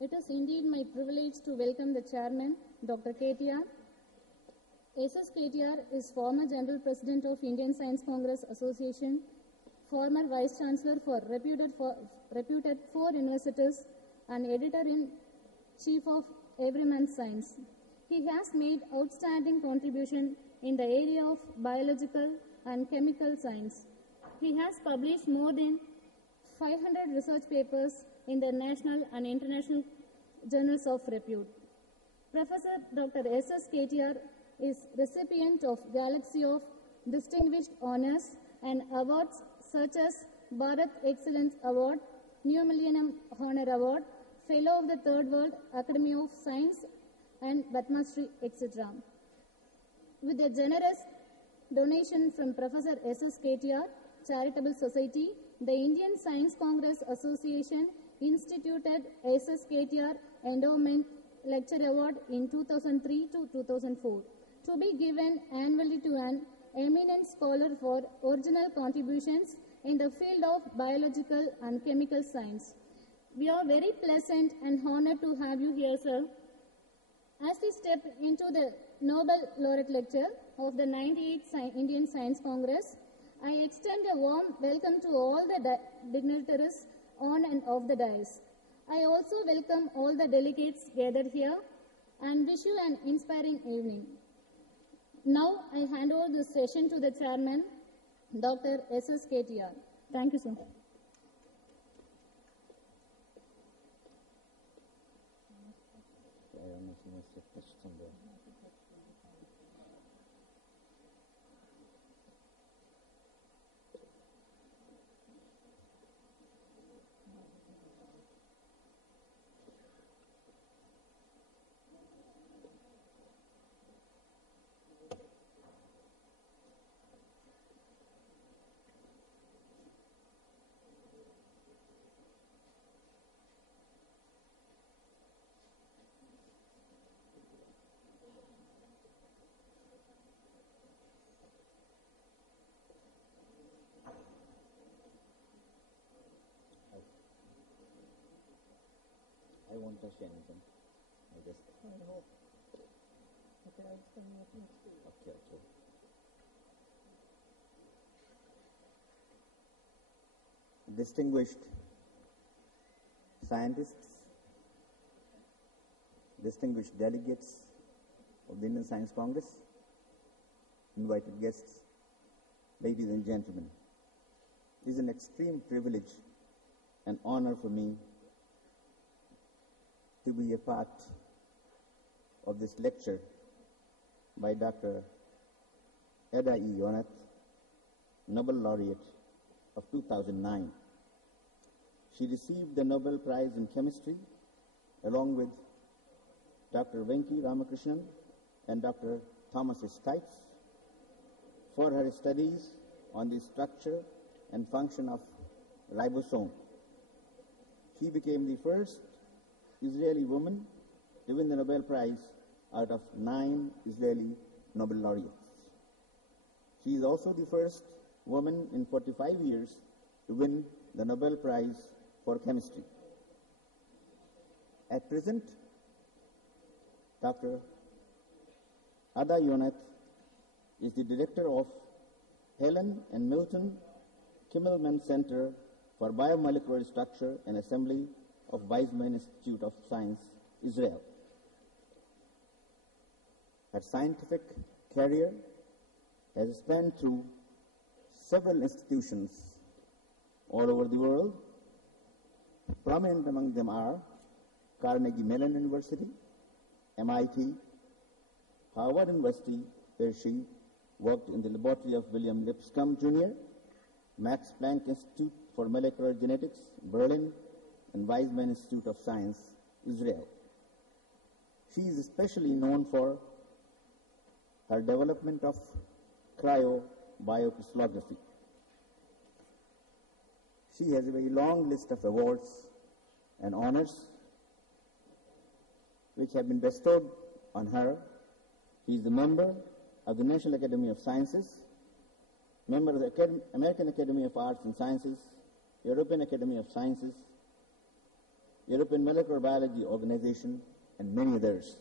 It is indeed my privilege to welcome the chairman, Dr. KTR. SS KTR is former General President of Indian Science Congress Association, former Vice Chancellor for reputed four universities, and Editor-in-Chief of Everyman's Science. He has made outstanding contribution in the area of biological and chemical science. He has published more than 500 research papers in the national and international journals of repute. Professor Dr. S.S. KTR is recipient of Galaxy of Distinguished Honors and awards such as Bharat Excellence Award, New Millennium Honor Award, Fellow of the Third World Academy of Science and Padma Shri, etc. With a generous donation from Professor S.S. KTR Charitable Society, the Indian Science Congress Association instituted S.S. KTR Endowment Lecture Award in 2003 to 2004 to be given annually to an eminent scholar for original contributions in the field of biological and chemical science. We are very pleasant and honored to have you here, sir. As we step into the Nobel Laureate Lecture of the 98th Indian Science Congress, I extend a warm welcome to all the dignitaries on and off the dais. I also welcome all the delegates gathered here and wish you an inspiring evening. Now I hand over this session to the chairman, Dr. S.S. KTR. Thank you, sir. I won't touch anything. I just. I hope. Okay, I'll send you up next week. Okay, okay. Distinguished scientists, distinguished delegates of the Indian Science Congress, invited guests, ladies and gentlemen, it is an extreme privilege and honor for me to be a part of this lecture by Dr. Ada Yonath, Nobel laureate of 2009. She received the Nobel Prize in Chemistry along with Dr. Venki Ramakrishnan and Dr. Thomas Stites for her studies on the structure and function of ribosome. She became the first Israeli woman to win the Nobel Prize out of 9 Israeli Nobel laureates. She is also the first woman in 45 years to win the Nobel Prize for Chemistry. At present, Dr. Ada Yonath is the director of Helen and Milton Kimmelman Center for Biomolecular Structure and Assembly of Weizmann Institute of Science, Israel. Her scientific career has spanned through several institutions all over the world. Prominent among them are Carnegie Mellon University, MIT, Harvard University, where she worked in the laboratory of William Lipscomb Jr., Max Planck Institute for Molecular Genetics, Berlin, and Weizmann Institute of Science, Israel. She is especially known for her development of cryobiocrystallography. She has a very long list of awards and honors which have been bestowed on her. She is a member of the National Academy of Sciences, member of the American Academy of Arts and Sciences, European Academy of Sciences, European Molecular Biology Organization, and many others.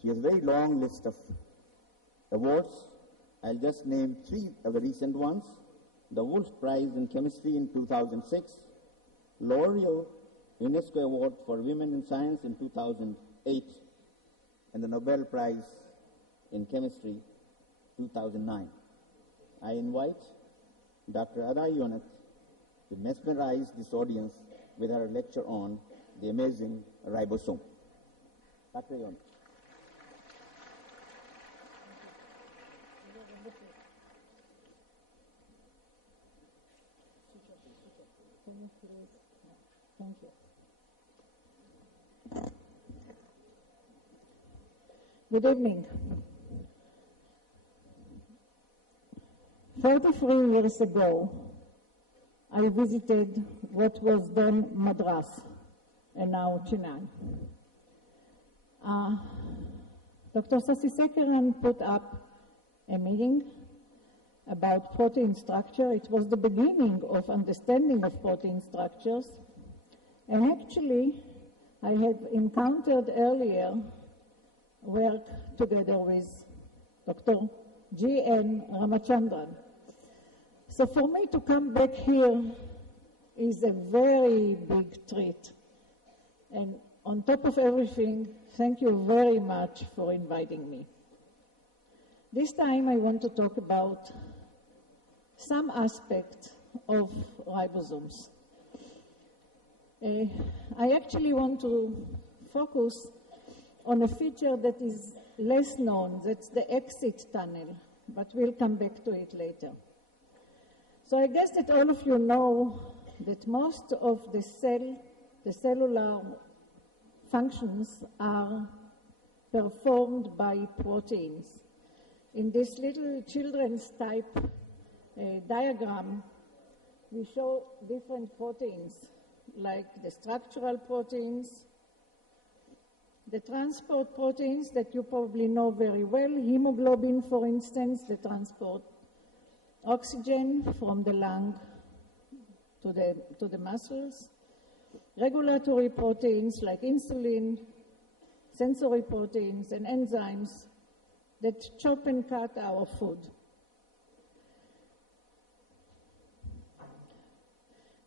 She has a very long list of awards. I'll just name three of the recent ones: the Wolf Prize in Chemistry in 2006, L'Oreal UNESCO Award for Women in Science in 2008, and the Nobel Prize in Chemistry 2009. I invite Dr. Ada Yonath to mesmerize this audience with her lecture on the amazing ribosome. Dr. Yonath. Thank you. Good evening. 33 years ago, I visited what was then Madras and now Chennai. Dr. Sasisekaran put up a meeting about protein structure. It was the beginning of understanding of protein structures. And actually, I had encountered earlier work together with Dr. G.N. Ramachandran. So for me to come back here is a very big treat. And on top of everything, thank you very much for inviting me. This time I want to talk about some aspect of ribosomes. I actually want to focus on a feature that is less known, that's the exit tunnel, but we'll come back to it later. So I guess that all of you know that most of the cellular functions are performed by proteins. In this little children's type diagram, we show different proteins, like the structural proteins, the transport proteins that you probably know very well, hemoglobin, for instance, that transport oxygen from the lung to the muscles, regulatory proteins like insulin, sensory proteins, and enzymes that chop and cut our food.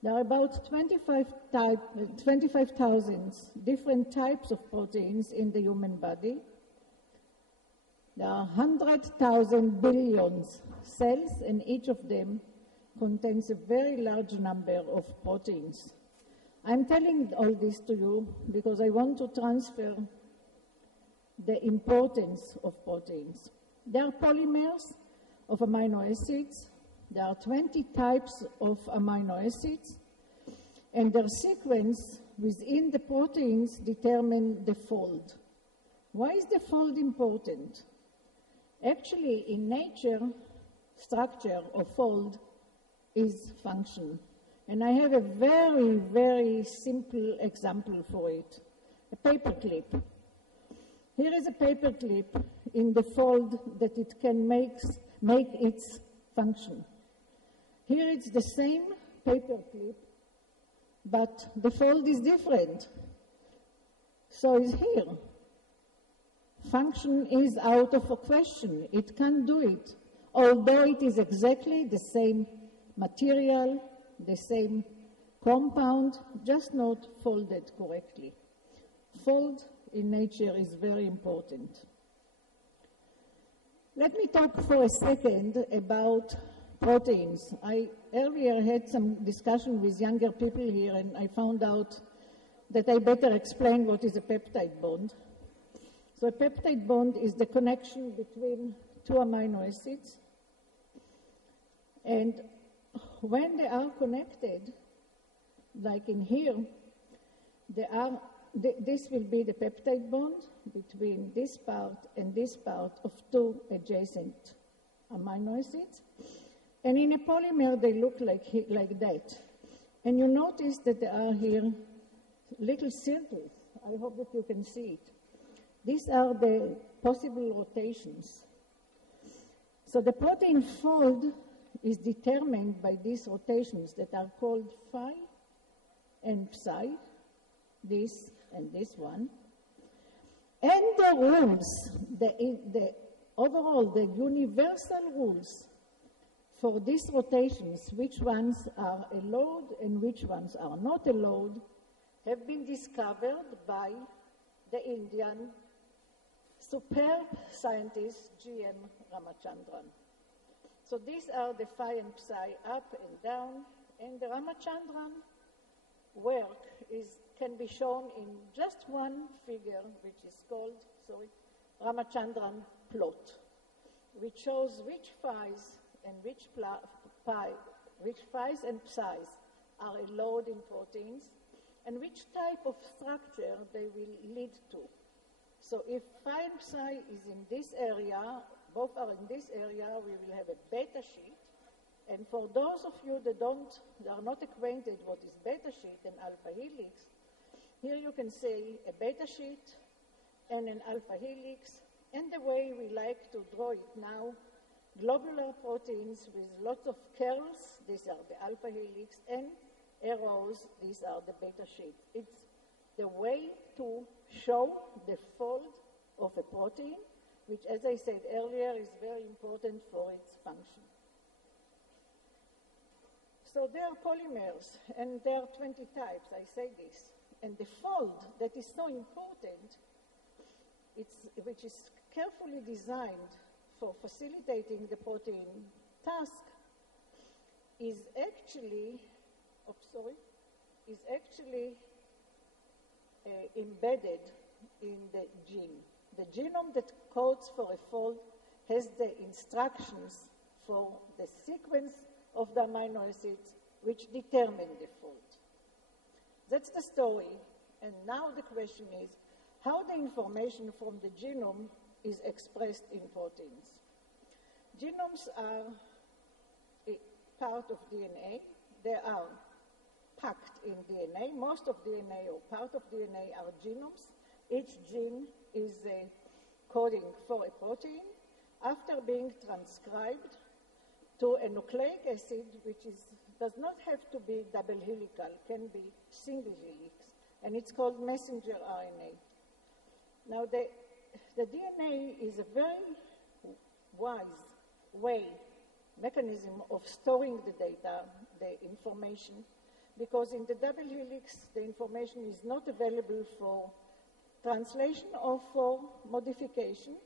There are about 25,000 different types of proteins in the human body. There are 100,000 billion cells, and each of them contains a very large number of proteins. I'm telling all this to you because I want to transfer the importance of proteins. There are polymers of amino acids. There are 20 types of amino acids, and their sequence within the proteins determine the fold. Why is the fold important? Actually, in nature, structure or fold is function. And I have a very, very simple example for it, a paper clip. Here is a paper clip in the fold that it can make its function. Here it's the same paper clip, but the fold is different. So is here. Function is out of a question. It can't do it, although it is exactly the same material, the same compound, just not folded correctly. Fold in nature is very important. Let me talk for a second about proteins. I earlier had some discussion with younger people here, and I found out that I better explain what is a peptide bond. So a peptide bond is the connection between two amino acids, and when they are connected, like in here, this will be the peptide bond between this part and this part of two adjacent amino acids. And in a polymer, they look like that. And you notice that there are here little circles. I hope that you can see it. These are the possible rotations. So the protein fold is determined by these rotations that are called phi and psi. this and this one. And the rules, overall, the universal rules for these rotations, which ones are allowed and which ones are not allowed, have been discovered by the Indian superb scientist G.M. Ramachandran. So these are the phi and psi up and down, and the Ramachandran work can be shown in just one figure, which is called, Ramachandran plot, which shows which phis and which phis and psis are allowed in proteins, and which type of structure they will lead to. So if phi and psi is in this area, both are in this area, we will have a beta sheet. And for those of you that are not acquainted what is beta sheet and alpha helix, here you can see a beta sheet and an alpha helix, and the way we like to draw it now, globular proteins with lots of curls, these are the alpha helix, and arrows, these are the beta sheet. It's the way to show the fold of a protein, which, as I said earlier, is very important for its function. So there are polymers, and there are 20 types, I say this. And the fold that is so important, which is carefully designed for facilitating the protein task, is actually embedded in the gene. The genome that codes for a fold has the instructions for the sequence of the amino acids which determine the fold. That's the story, and now the question is how the information from the genome is expressed in proteins. Genomes are a part of DNA. They are packed in DNA. Most of DNA or part of DNA are genomes. Each gene is coding for a protein after being transcribed to a nucleic acid, which does not have to be double helical, can be single helix, and it's called messenger RNA. Now, the DNA is a very wise mechanism of storing the data, the information, because in the double helix, the information is not available for translation or for modification.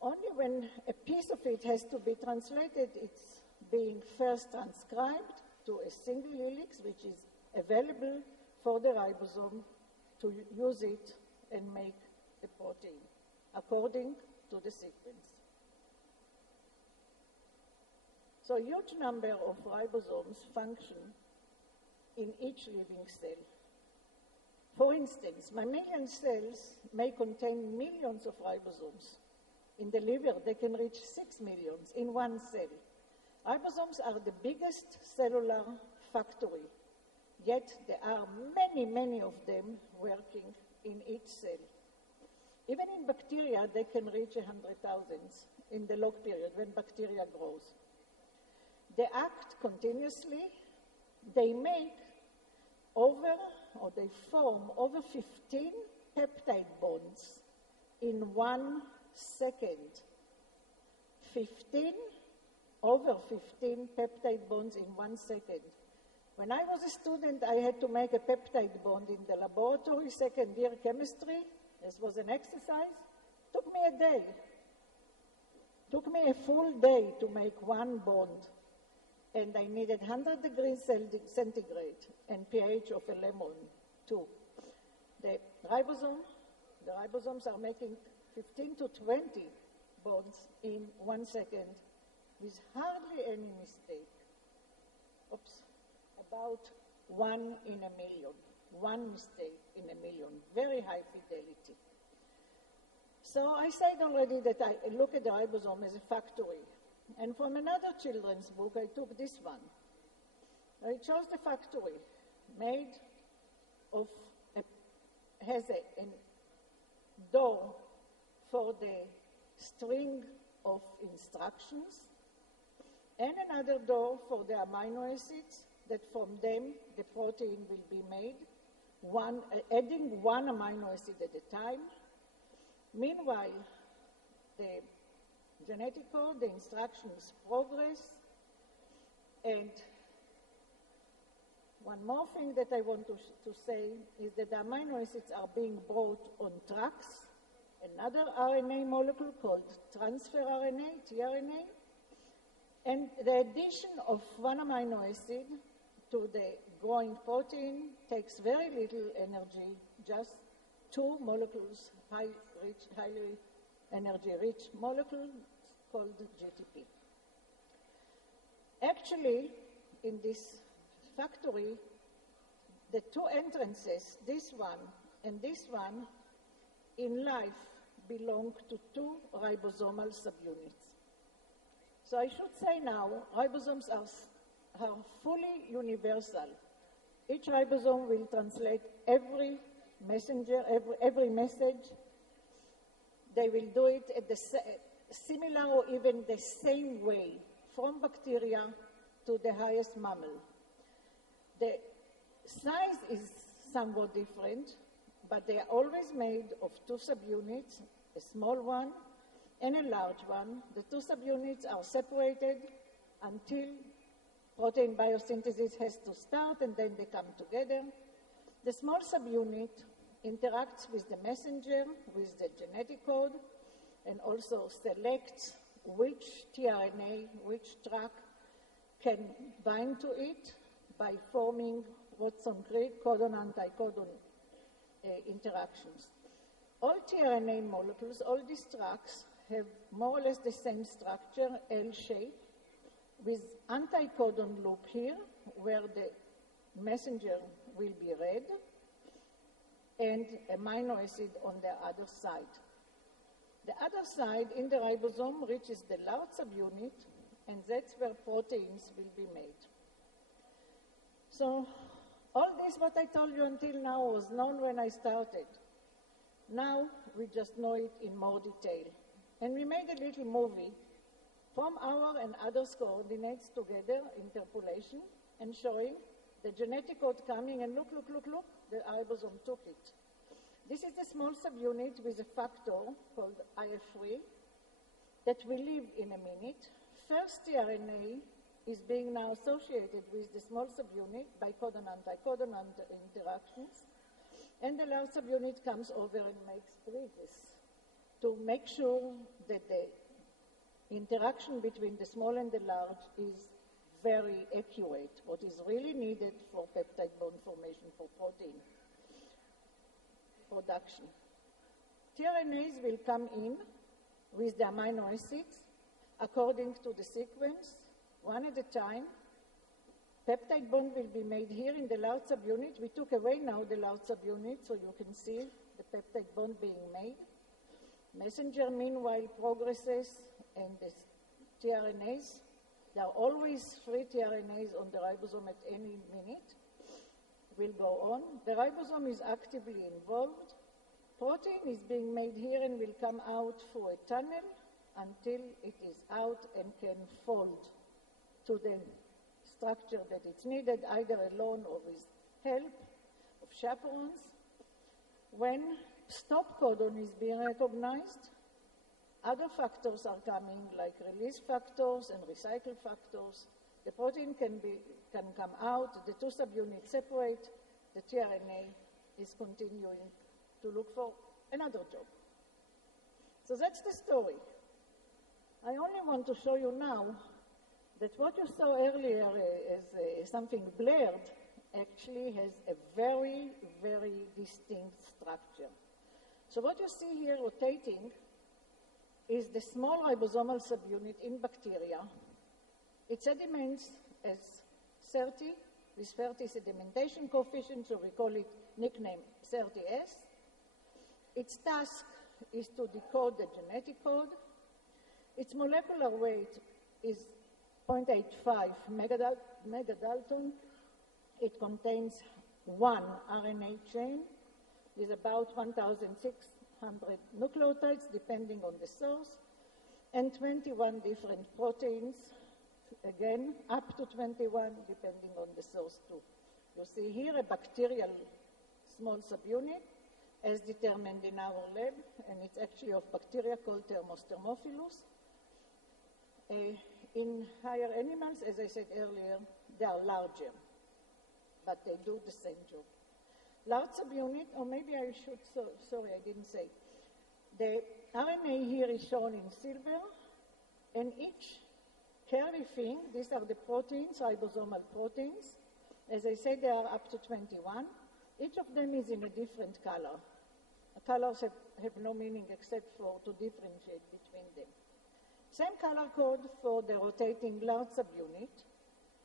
Only when a piece of it has to be translated, it's being first transcribed to a single helix, which is available for the ribosome to use it and make a protein according to the sequence. So a huge number of ribosomes function in each living cell. For instance, mammalian cells may contain millions of ribosomes. In the liver, they can reach 6 million in one cell. Ribosomes are the biggest cellular factory, yet there are many, many of them working in each cell. Even in bacteria, they can reach 100,000 in the log period when bacteria grows. They act continuously. They form over 15 peptide bonds in 1 second. Over 15 peptide bonds in 1 second. When I was a student, I had to make a peptide bond in the laboratory, second year chemistry. This was an exercise. Took me a day. Took me a full day to make one bond. And I needed 100 degrees centigrade and pH of a lemon, too. The ribosomes are making 15 to 20 bonds in 1 second with hardly any mistake. About 1 in a million. One mistake in a million. Very high fidelity. So I said already that I look at the ribosome as a factory. And from another children's book, I took this one. It shows the factory made of, has a door for the string of instructions and another door for the amino acids that from them the protein will be made. adding one amino acid at a time. Meanwhile, the genetic code, the instructions progress, and one more thing that I want to say is that the amino acids are being brought on tracks, another RNA molecule called transfer RNA, tRNA, and the addition of one amino acid to the growing protein takes very little energy, just two molecules, highly energy-rich molecules called GTP. Actually, in this factory, the two entrances, this one and this one, in life belong to two ribosomal subunits. So I should say now, ribosomes are fully universal. Each ribosome will translate every messenger, every message. They will do it at the similar or even the same way, from bacteria to the highest mammal. The size is somewhat different, but they are always made of two subunits, a small one and a large one. The two subunits are separated until protein biosynthesis has to start, and then they come together. The small subunit interacts with the messenger, with the genetic code, and also selects which tRNA, which track can bind to it by forming what's on Greek codon-anticodon interactions. All tRNA molecules, all these tracks, have more or less the same structure, L shape, with anticodon loop here, where the messenger will be read, and amino acid on the other side. The other side in the ribosome reaches the large subunit, and that's where proteins will be made. So all this, what I told you until now, was known when I started. Now we just know it in more detail. And we made a little movie from our and others' coordinates together, interpolation, and showing the genetic code coming, and look, the ribosome took it. This is the small subunit with a factor called IF3 that will live in a minute. First tRNA is being now associated with the small subunit by codon-anticodon interactions, and the large subunit comes over and makes bridges to make sure that the interaction between the small and the large is very accurate, what is really needed for peptide bond formation for protein production. tRNAs will come in with the amino acids according to the sequence, one at a time. Peptide bond will be made here in the large subunit. We took away now the large subunit so you can see the peptide bond being made. Messenger, meanwhile, progresses, and the tRNAs, there are always 3 tRNAs on the ribosome at any minute, will go on. The ribosome is actively involved. Protein is being made here and will come out through a tunnel until it is out and can fold to the structure that it's needed, either alone or with help of chaperones. When stop codon is being recognized, other factors are coming, like release factors and recycle factors. The protein can come out, the two subunits separate, the tRNA is continuing to look for another job. So that's the story. I only want to show you now that what you saw earlier as something blurred actually has a very, very distinct structure. So what you see here rotating is the small ribosomal subunit in bacteria. It sediments as 30, with 30 sedimentation coefficient, so we call it nickname 30S. Its task is to decode the genetic code. Its molecular weight is 0.85 megadalton. It contains 1 RNA chain with about 1,600 nucleotides, depending on the source, and 21 different proteins, again, up to 21, depending on the source too. You see here a bacterial small subunit, as determined in our lab, and it's actually of bacteria called Thermostomophilus. In higher animals, as I said earlier, they are larger, but they do the same job. Large subunit, or maybe I should, sorry, I didn't say. The RNA here is shown in silver, and each curly thing, these are the proteins, ribosomal proteins. As I said, there are up to 21. Each of them is in a different color. Colors have no meaning except for to differentiate between them. Same color code for the rotating large subunit.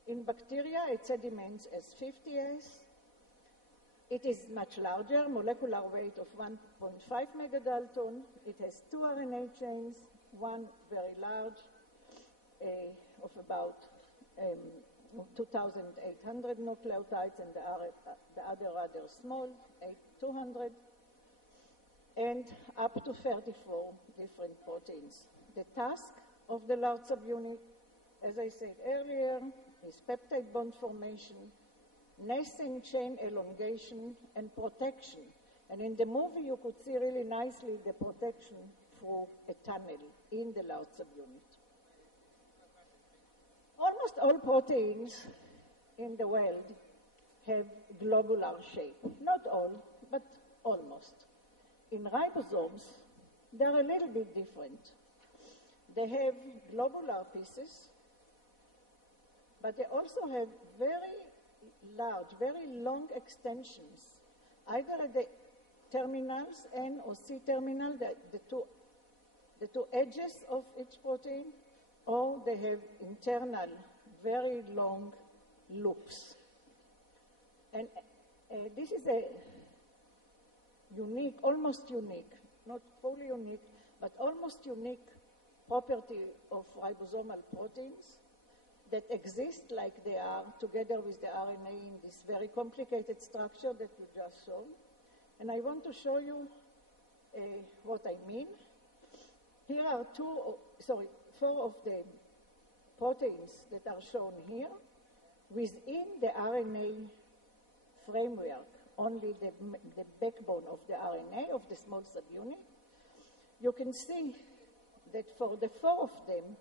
In bacteria, it sediments as 50S. It is much larger, molecular weight of 1.5 megadalton. It has 2 RNA chains, one very large of about 2,800 nucleotides, and the other rather small, 200, and up to 34 different proteins. The task of the large subunit, as I said earlier, is peptide bond formation, nascent chain elongation, and protection. And in the movie, you could see really nicely the protection through a tunnel in the large subunit. Almost all proteins in the world have globular shape. Not all, but almost. In ribosomes, they're a little bit different. They have globular pieces, but they also have very large, very long extensions, either at the terminals, N or C terminal, the two edges of each protein, or they have internal, very long loops. And this is a unique, almost unique, not fully unique, but almost unique property of ribosomal proteins that exist like they are together with the RNA in this very complicated structure that you just saw. And I want to show you what I mean. Here are four of the proteins that are shown here within the RNA framework, only the backbone of the RNA of the small subunit. You can see that for the 4 of them,